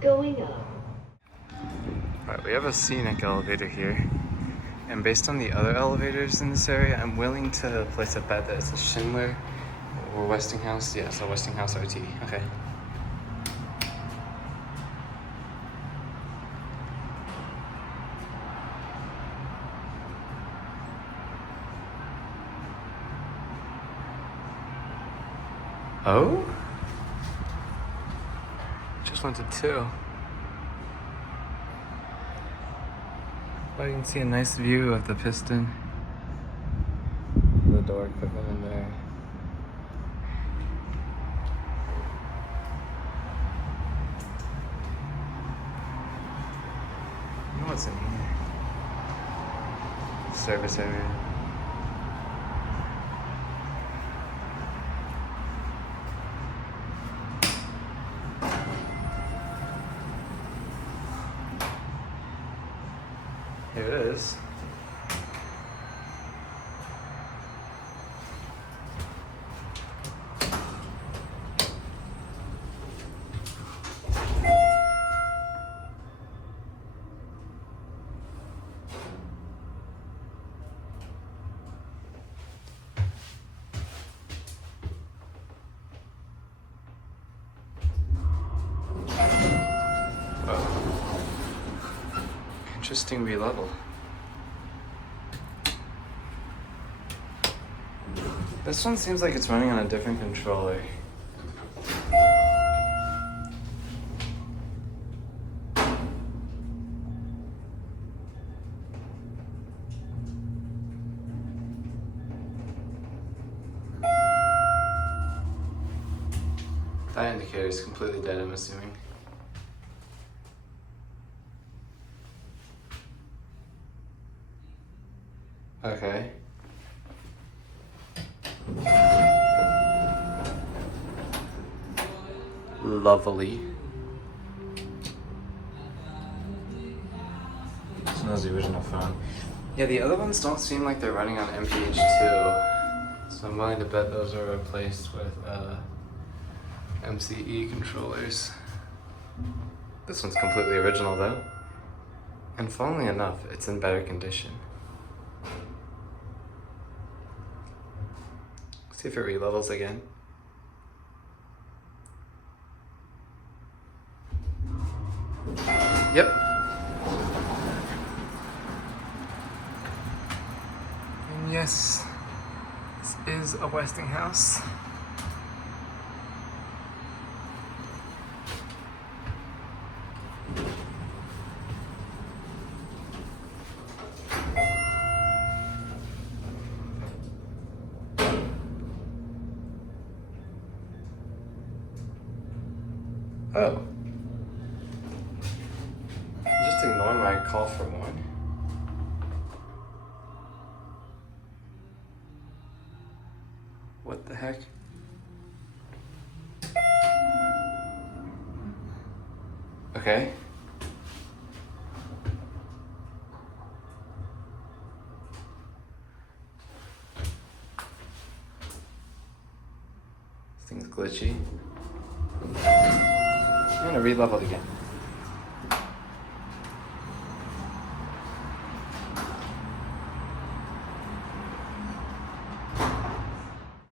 Going up. Alright, we have a Scenic elevator here. And based on the other elevators in this area, I'm willing to place a bet that it's a Schindler or Westinghouse. Yeah, it's a Westinghouse RT. Okay. Oh? Just went to 2. Oh, you can see a nice view of the piston. The door equipment in there. I know what's in here. Service area. Here it is. Interesting re-level. This one seems like it's running on a different controller. That indicator is completely dead, I'm assuming. Okay. Lovely. So that was the original phone. Yeah, the other ones don't seem like they're running on MPH-II. So I'm willing to bet those are replaced with MCE controllers. This one's completely original though. And funnily enough, it's in better condition. See if it re-levels again. Yep. And yes, this is a Westinghouse. Oh. Just ignore my call for one. What the heck? Okay. This thing's glitchy. I'm gonna re-level it again.